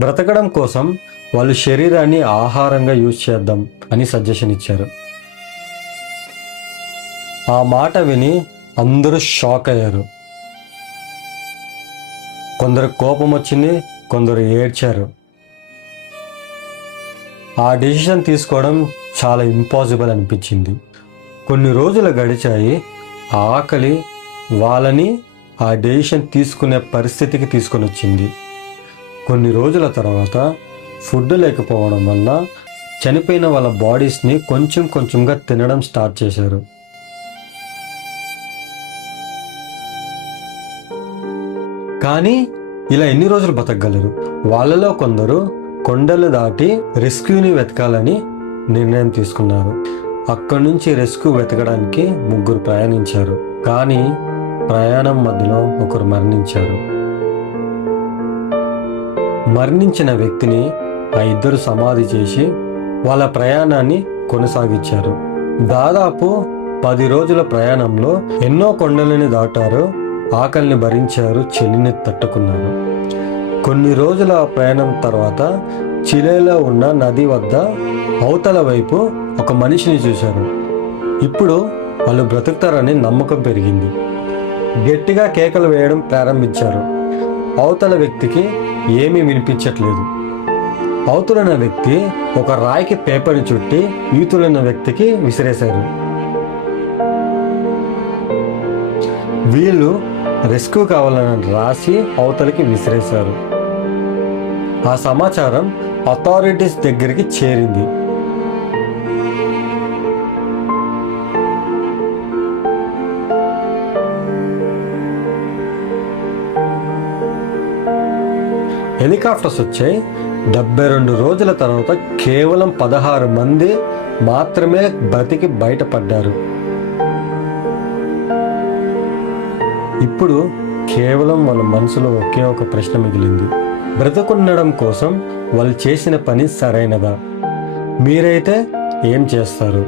బ్రతకడం కోసం వాళ్ళు శరీరాన్ని ఆహారంగా యూజ్ చేద్దాం అని సజెషన్ ఇచ్చారు. ఆ మాట విని అందరూ షాక్ అయ్యారు. కొందరు కోపం వచ్చింది, కొందరు ఏడ్చారు. ఆ డెసిషన్ తీసుకోవడం చాలా ఇంపాసిబుల్ అనిపించింది. కొన్ని రోజులు గడిచాయి. ఆ ఆకలి వాళ్ళని ఆ డెసిషన్ తీసుకునే పరిస్థితికి తీసుకొని వచ్చింది. కొన్ని రోజుల తర్వాత ఫుడ్ లేకపోవడం వల్ల చనిపోయిన వాళ్ళ బాడీస్ని కొంచెం కొంచెంగా తినడం స్టార్ట్ చేశారు. కానీ ఇలా ఎన్ని రోజులు బతకగలరు? వాళ్ళలో కొందరు కొండలు దాటి రెస్క్యూని వెతకాలని నిర్ణయం తీసుకున్నారు. అక్కడి నుంచి రెస్క్యూ వెతకడానికి 3 ప్రయాణించారు. కానీ ప్రయాణం మధ్యలో ఒకరు మరణించారు. మరణించిన వ్యక్తిని ఆ 2 సమాధి చేసి వాళ్ళ ప్రయాణాన్ని కొనసాగించారు. దాదాపు 10 రోజుల ప్రయాణంలో ఎన్నో కొండలని దాటారు, ఆకలిని భరించారు, చలిని తట్టుకున్నారు. కొన్ని రోజుల ప్రయాణం తర్వాత చిలేలో ఉన్న నది వద్ద అవతల వైపు ఒక మనిషిని చూశారు. ఇప్పుడు వాళ్ళు బ్రతుకుతారని నమ్మకం పెరిగింది. గట్టిగా కేకలు వేయడం ప్రారంభించారు. అవతల వ్యక్తికి ఏమీ వినిపించట్లేదు. అవతలన్న వ్యక్తి ఒక రాయికి పేపర్ని చుట్టి ఈతులన్న వ్యక్తికి విసిరేశారు. వీళ్ళు రెస్క్యూ కావాలని రాసి అవతలికి విసిరేశారు. ఆ సమాచారం అథారిటీస్ దగ్గరికి చేరింది. హెలికాప్టర్స్ వచ్చాయి. 72 రోజుల తర్వాత కేవలం 16 మంది మాత్రమే బ్రతికి బయటపడ్డారు. ఇప్పుడు కేవలం వాళ్ళ మనసులో ఒకే ఒక ప్రశ్న మిగిలింది. బ్రతుకుండడం కోసం వాళ్ళు చేసిన పని సరైనదా? మీరైతే ఏం చేస్తారు?